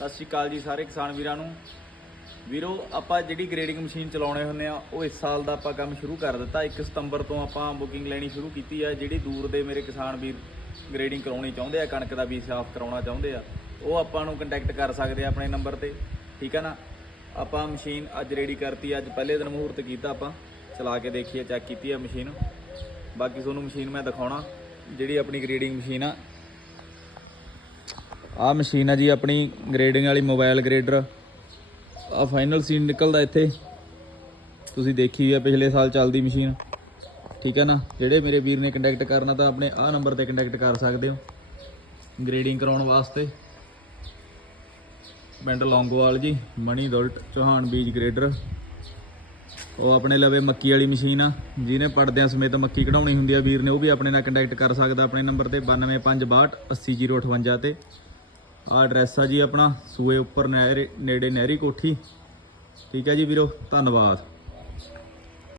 ਸਤਿ ਸ਼੍ਰੀ ਅਕਾਲ ਜੀ ਸਾਰੇ ਕਿਸਾਨ ਵੀਰਾਂ ਨੂੰ। ਵੀਰੋ, ਆਪਾਂ ਜਿਹੜੀ ਗ੍ਰੇਡਿੰਗ ਮਸ਼ੀਨ ਚਲਾਉਣੇ ਹੁੰਦੇ ਆ, ਉਹ ਇਸ ਸਾਲ ਦਾ ਆਪਾਂ ਕੰਮ ਸ਼ੁਰੂ ਕਰ ਦਿੱਤਾ। 1 ਸਤੰਬਰ ਤੋਂ ਆਪਾਂ ਬੁਕਿੰਗ ਲੈਣੀ ਸ਼ੁਰੂ ਕੀਤੀ ਆ। ਜਿਹੜੀ ਦੂਰ ਦੇ ਮੇਰੇ ਕਿਸਾਨ ਵੀਰ ਗ੍ਰੇਡਿੰਗ ਕਰਾਉਣੀ ਚਾਹੁੰਦੇ ਆ, ਕਣਕ ਦਾ ਬੀਜ ਸਾਫ਼ ਕਰਾਉਣਾ ਚਾਹੁੰਦੇ ਆ, ਉਹ ਆਪਾਂ ਨੂੰ ਕੰਟੈਕਟ ਕਰ ਸਕਦੇ ਆ ਆਪਣੇ ਨੰਬਰ ਤੇ। ਠੀਕ ਆ ਨਾ? ਆਪਾਂ ਮਸ਼ੀਨ ਅੱਜ ਰੈਡੀ ਕਰਤੀ, ਅੱਜ ਪਹਿਲੇ ਦਿਨ ਮਹੂਰਤ ਕੀਤਾ ਆਪਾਂ। ਚਲਾ ਕੇ ਦੇਖੀਏ ਚੈੱਕ ਕੀਤੀ ਆ ਮਸ਼ੀਨ ਬਾਕੀ ਤੁਹਾਨੂੰ ਮਸ਼ੀਨ ਮੈਂ ਦਿਖਾਉਣਾ। ਜਿਹੜੀ ਆਪਣੀ ਗ੍ਰੇਡਿੰਗ ਮਸ਼ੀਨ ਆ ਆਹ ਮਸ਼ੀਨ ਆ ਜੀ, ਆਪਣੀ ਗ੍ਰੇਡਿੰਗ ਵਾਲੀ ਮੋਬਾਈਲ ਗ੍ਰੇਡਰ ਆ ਫਾਈਨਲ ਸੀਨ ਨਿਕਲਦਾ ਇੱਥੇ। ਤੁਸੀਂ ਦੇਖੀ ਆ, ਪਿਛਲੇ ਸਾਲ ਚੱਲਦੀ ਮਸ਼ੀਨ। ਠੀਕ ਹੈ ਨਾ? ਜਿਹੜੇ ਮੇਰੇ ਵੀਰ ਨੇ ਕੰਟੈਕਟ ਕਰਨਾ ਤਾਂ ਆਪਣੇ ਆਹ ਨੰਬਰ ਤੇ ਕੰਟੈਕਟ ਕਰ ਸਕਦੇ ਹੋ। ਗ੍ਰੇਡਿੰਗ ਕਰਾਉਣ ਵਾਸਤੇ। ਪਿੰਡ ਲੌਂਗੋਵਾਲ ਜੀ, ਮਣੀ ਦੁਲਟ, ਚੌਹਾਨ ਬੀਜ ਗ੍ਰੇਡਰ ਉਹ ਆਪਣੇ ਲਵੇ ਮੱਕੀ ਵਾਲੀ ਮਸ਼ੀਨ ਆ। ਜਿਹਨੇ ਪੜਦਿਆਂ ਸਮੇਤ ਮੱਕੀ ਕਢਾਉਣੀ ਹੁੰਦੀ ਆ, ਵੀਰ ਨੇ ਉਹ ਵੀ ਆਪਣੇ ਨਾਲ ਕੰਟੈਕਟ ਕਰ ਸਕਦਾ। ਆਪਣੇ ਨੰਬਰ ਤੇ 9256 80058 ਤੇ। ਆ ਐਡਰੈਸ ਆ ਜੀ ਆਪਣਾ, ਸੂਏ ਉੱਪਰ ਨਹਿਰ, ਨੇੜੇ ਨਹਿਰੀ ਕੋਠੀ। ਠੀਕ ਹੈ ਜੀ ਵੀਰੋ, ਧੰਨਵਾਦ।